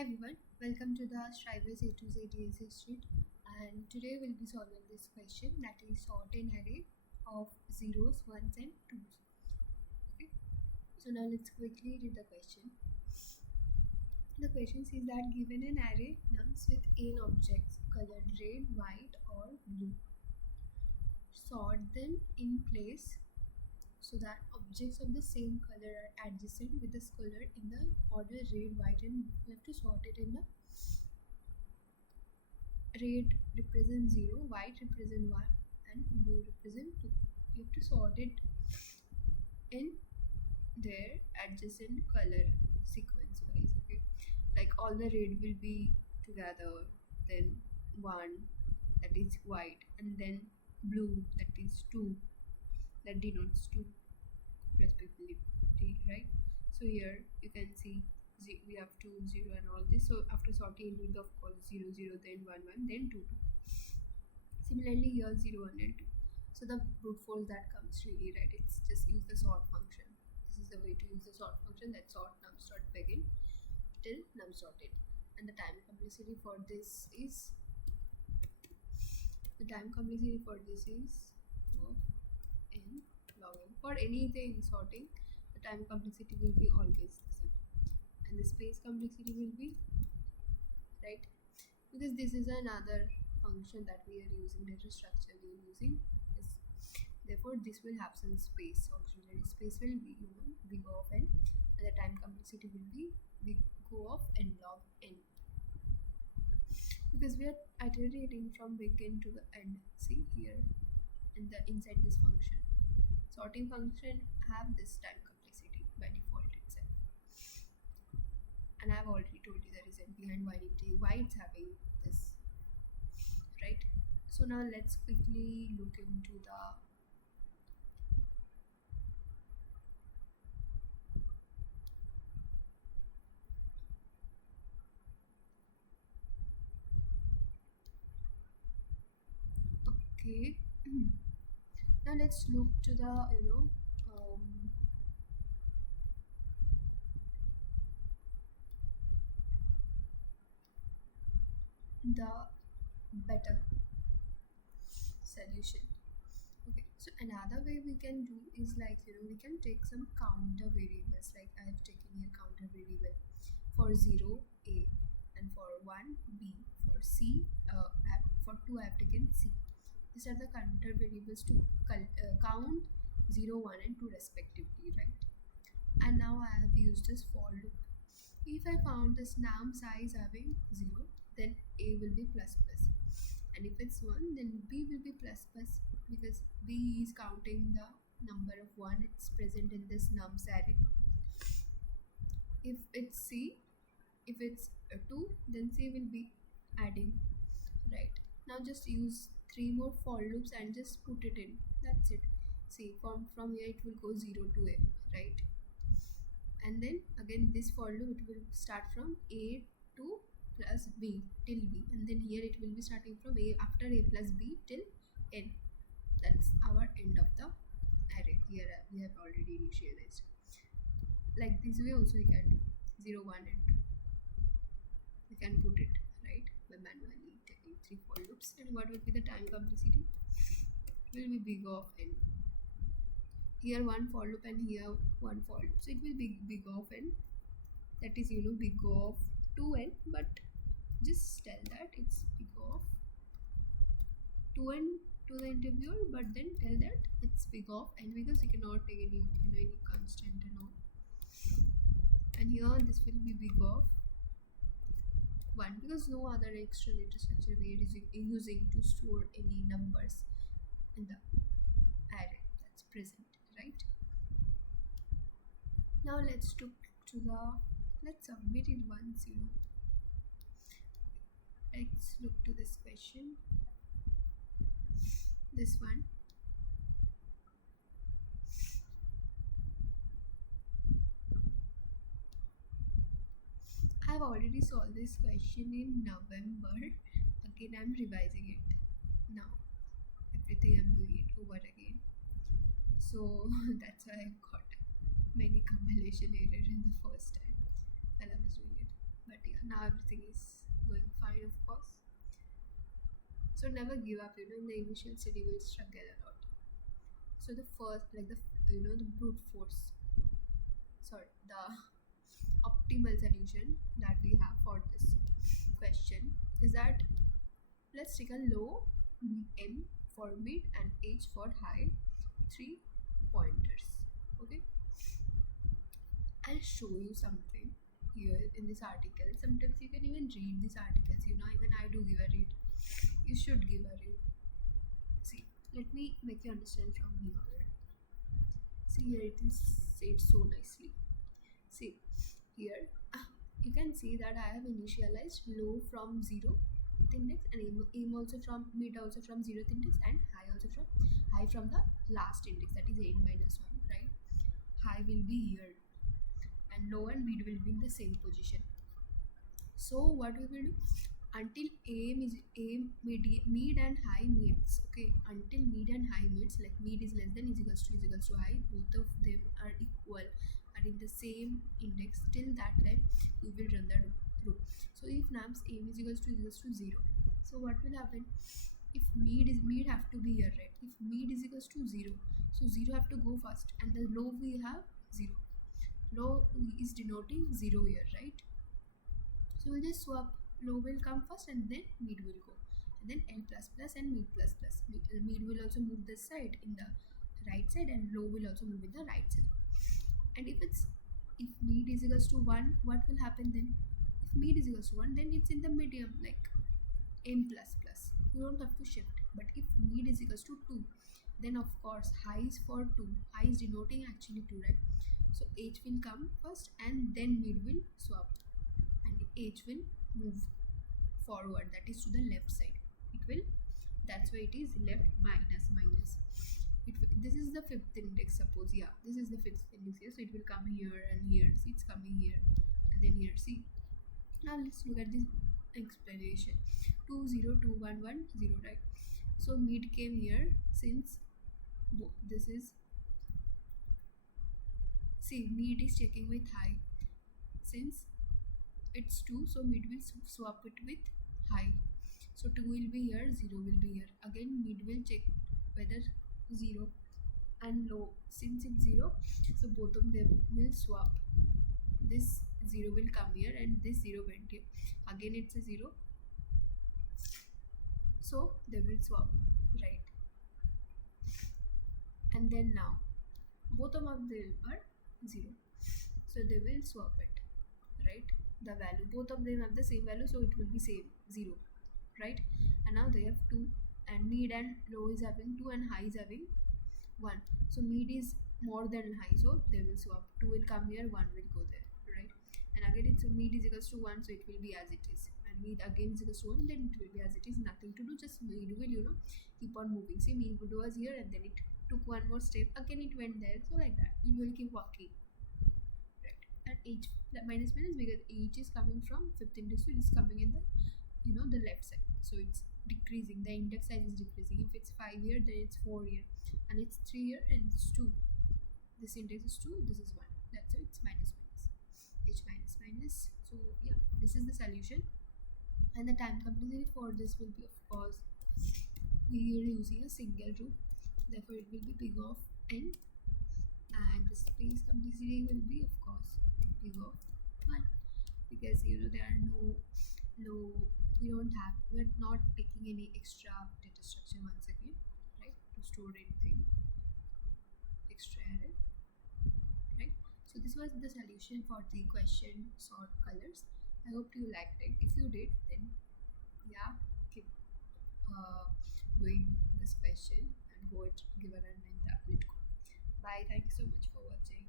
Hi everyone, welcome to the Strivers A to Z DSS sheet, and today we'll be solving this question, that is sort an array of zeros, ones and twos. Okay, so now let's quickly read the question. The question says that given an array nums with n objects colored red, white or blue, sort them in place so that objects of the same color are adjacent with this color in the order red, white and blue. We have to sort it in the red represent 0, white represent 1 and blue represent 2. You have to sort it in their adjacent color sequence wise. Okay, like all the red will be together, then 1 that is white, and then blue that is 2, that denotes 2 respectively, right? So here you can see we have 2 0 and all this. So after sorting it will of course 0 0, then 1 1, then 2 2. Similarly here 0 1 and 2. So the brute force that comes really, right? It's just use the sort function. This is the way to use the sort function, that sort nums dot begin till nums dot end. And the time complexity for this is of n log n. For anything sorting, the time complexity will be always the same, and the space complexity will be, right, because this is another function that we are using, data structure we are using is, therefore this will have some space. So auxiliary space will be big O of n, and the time complexity will be big O of n log n, because we are iterating from begin to the end. See here in the inside this function, sorting function have this time complexity by default itself, and I've already told you the reason behind why it's having this, right? So now let's quickly look into the okay. Now let's look to the the better solution. Okay, so another way we can do is like we can take some counter variables, like I have taken here counter variable for 0 a, and for 1 b, for c for 2 I have taken c. These are the counter variables to count 0 1 and 2 respectively, right? And now I have used this for loop. If I found this num size having 0, then a will be plus plus, and if it's 1 then b will be plus plus, because b is counting the number of 1 it's present in this nums array. If it's c, if it's 2, then c will be adding, right? Now just use 3 more for loops and just put it in, that's it. See, from here it will go 0 to a, right? And then again this for loop, it will start from a to plus b till b, and then here it will be starting from a after a plus b till n. That's our end of the array. Here we have already initialized. Like this way also we can do 0 1 and 2, we can put it, right, by manually taking 3 for loops. And what will be the time complexity? It will be big of n. Here one for loop and here one for loop, so it will be big of n, that is big of 2n, but just tell that it's big of 2n to the interviewer, but then tell that it's big of n, because you cannot take any constant and all. And here this will be big of 1, because no other extra data structure we are using to store any numbers in the array that's present, right? Now let's submit it once. Let's look to this question, this one. I've already solved this question in November. Again I'm revising it now, everything I'm doing it over again. So that's why I got many compilation error in the first time while I was doing it. But yeah, now everything is going fine, of course. So never give up, in the initial stage you will struggle a lot. So the first, like the brute force, sorry, the optimal solution that we have for this question is that let's take a low, M for mid, and H for high, 3 pointers. Okay, I'll show you something here in this article. Sometimes you can even read these articles, even I do give a read. You should give a read. See, let me make you understand from here. See, here it is said so nicely. See, here you can see that I have initialized low from 0th index, and aim also from mid, also from 0th index, and high from the last index, that is n minus 1, right? High will be here and low and mid will be in the same position. So what we will do, until mid and high meets, okay, until mid and high meets, like mid is less than is equals to high, both of them are equal, are in the same index, till that time we will run the through. So if nums aim is equals to 0, so what will happen, if mid have to be here, right? If mid is equals to 0, so 0 have to go first, and the low we have 0, low is denoting 0 here, right? So we'll just swap, low will come first and then mid will go, and then L plus plus and mid plus plus. Mid will also move this side in the right side, and low will also move in the right side. And if mid is equals to 1, what will happen then? If mid is equals to 1, then it's in the medium, like M plus plus. You don't have to shift. But if mid is equals to 2, then of course high is for 2. High is denoting actually 2, right? So H will come first and then mid will swap, and H will move forward, that is to the left side. It will, that's why it is left minus minus. This is the 5th index, suppose. Yeah, this is the 5th index here, so it will come here and here. See, it's coming here and then here. See, now let's look at this explanation. 2 0 2 1 1 0, right? So mid came here, since this is, see, mid is checking with high, since it's 2, so mid will swap it with high. So 2 will be here, 0 will be here. Again mid will check whether 0 and low, since it's 0, so both of them will swap. This 0 will come here and this 0 went here. Again it's a 0, so they will swap, right? And then now both of them are 0, so they will swap it, right? The value, both of them have the same value, so it will be same 0, right? And now they have 2, and mid and low is having 2 and high is having 1. So mid is more than high, so they will swap. 2 will come here, 1 will go there, right? And again it's mid is equals to 1, so it will be as it is, and mid again is equals to 1, then it will be as it is. Nothing to do, just mid will keep on moving. See, mid was here and then it took one more step, again it went there, so like that we will keep walking, right? And H minus minus, because H is coming from 5th index, so it is coming in the the left side, so it's decreasing, the index size is decreasing. If it's 5 here, then it's 4 here, and it's 3 here, and it's 2. This index is 2, this is 1, that's why it's minus minus, H minus minus. So yeah, this is the solution, and the time complexity for this will be, of course, we are using a single root, therefore it will be big of n, and the space complexity will be, of course, big of 1, because there are we're not taking any extra data structure once again, right, to store anything extra array, right? So this was the solution for the question sort colors. I hope you liked it. If you did, then yeah, keep doing this question and give a run in the applet code. Bye, thank you so much for watching.